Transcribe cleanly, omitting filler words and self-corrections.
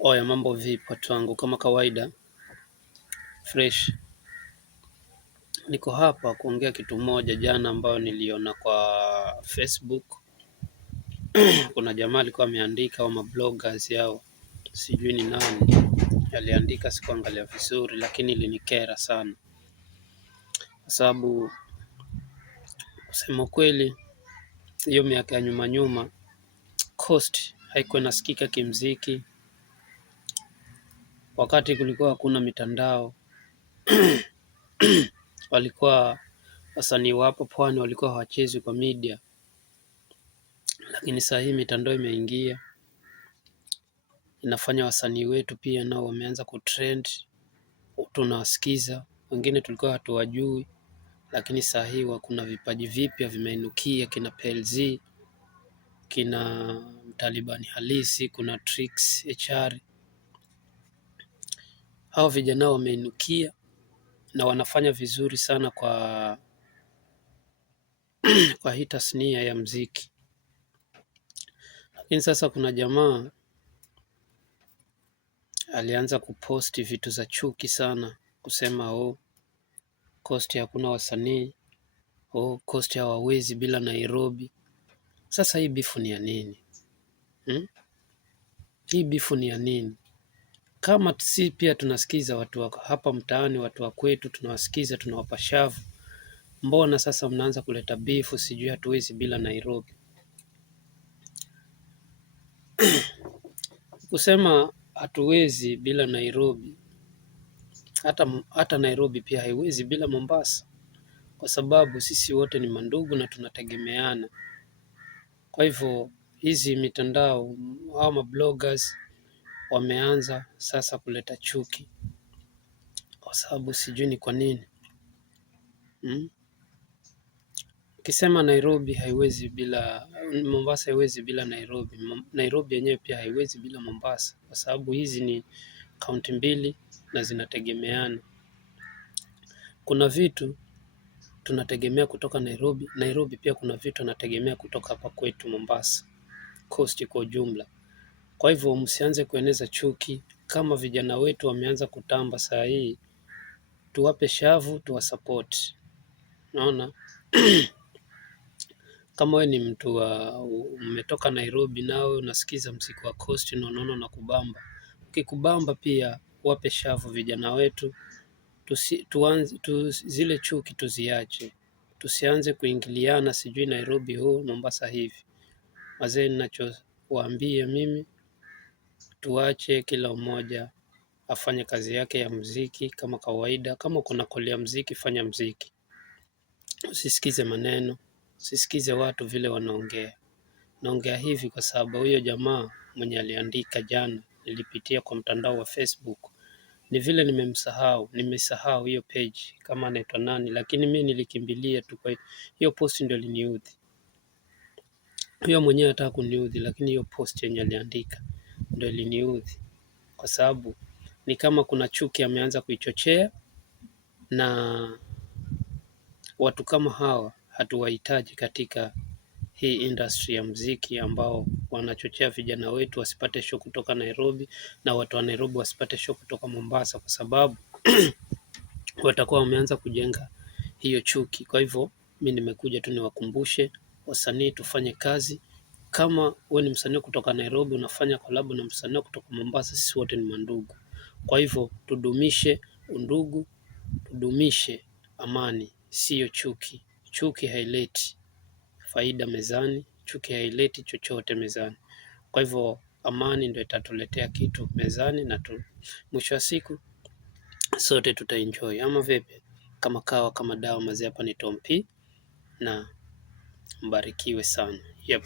Oya, mambo vipi watu wangu? Kama kawaida fresh. Niko hapa kuongea kitu moja jana ambayo niliona kwa Facebook. Kuna jamaa alikuwa ameandika au mabloggers yao, sijui ni nani aliandika, sikuangalia vizuri, lakini ilinikera sana kwa sababu kusema kweli hiyo miaka ya nyuma Coast haikuwa inasikika kimziki, wakati kulikuwa hakuna mitandao. Walikuwa wasanii wapo pwani walikuwa hawachezi kwa media, lakini saa hii mitandao imeingia, inafanya wasanii wetu pia nao wameanza kutrend, tunawasikiza. Wengine tulikuwa hatuwajui, lakini saa hii kuna vipaji vipya vimeinukia, kina PLZ, kina Mtalibani Halisi, kuna Trix HR. Hao vijana wameinukia na wanafanya vizuri sana kwa hii tasnia ya mziki. Lakini sasa kuna jamaa alianza kuposti vitu za chuki sana, kusema Coast hakuna wasanii, Coast hawawezi bila Nairobi. Sasa hii bifu ni ya nini? Hii bifu ni ya nini? Kama si pia tunasikiza watu wako hapa mtaani, watu wa kwetu tunawasikiza, tunawapa shavu, mbona sasa mnaanza kuleta bifu sijui hatuwezi bila Nairobi? Kusema hatuwezi bila Nairobi, hata Nairobi pia haiwezi bila Mombasa, kwa sababu sisi wote ni mandugu na tunategemeana. Kwa hivyo hizi mitandao au mabloggers wameanza sasa kuleta chuki, kwa sababu sijui ni kwa nini. Ukisema Nairobi haiwezi bila Mombasa, haiwezi bila Nairobi. Nairobi yenyewe pia haiwezi bila Mombasa, kwa sababu hizi ni kaunti mbili na zinategemeana. Kuna vitu tunategemea kutoka Nairobi, Nairobi pia kuna vitu anategemea kutoka hapa kwetu Mombasa, Coast kwa ujumla. Kwa hivyo msianze kueneza chuki. Kama vijana wetu wameanza kutamba saa hii, tuwape shavu, tuwasupport. Naona kama we ni mtu umetoka Nairobi nawe unasikiza mziki wa Coast na unaona na kubamba, ukikubamba pia wape shavu vijana wetu. Zile chuki tuziache, tusianze kuingiliana sijui Nairobi Mombasa hivi. Wazee, ninachowaambia mimi, tuache kila mmoja afanye kazi yake ya muziki kama kawaida. Kama kuna koli ya muziki, fanya muziki, usisikize maneno, usisikize watu vile wanaongea. Naongea hivi kwa sababu huyo jamaa mwenye aliandika jana, nilipitia kwa mtandao wa Facebook, ni vile nimesahau hiyo page kama anaitwa nani, lakini mimi nilikimbilia tu kwa hiyo post, ndio iliniudhi. Huyo mwenyewe hataka kuniudhi, lakini hiyo post yenye aliandika ndio iliniudhi, kwa sababu ni kama kuna chuki ameanza kuichochea, na watu kama hawa hatuwahitaji katika hii industry ya muziki, ambao wanachochea vijana wetu wasipate show kutoka Nairobi na watu wa Nairobi wasipate show kutoka Mombasa, kwa sababu watakuwa wameanza kujenga hiyo chuki. Kwa hivyo mimi nimekuja tu niwakumbushe wasanii tufanye kazi. Kama wewe ni msanii kutoka Nairobi unafanya collab na msanii kutoka Mombasa, sisi wote ni mandugu. Kwa hivyo tudumishe undugu, tudumishe amani, sio chuki. Chuki haileti faida mezani, chuki haileti chochote mezani. Kwa hivyo amani ndio itatuletea kitu mezani, na mwisho wa siku sote tutaenjoy. Ama vipi? Kama kawa kama dawa mazee, hapa ni Tom P, na mbarikiwe sana. Yep.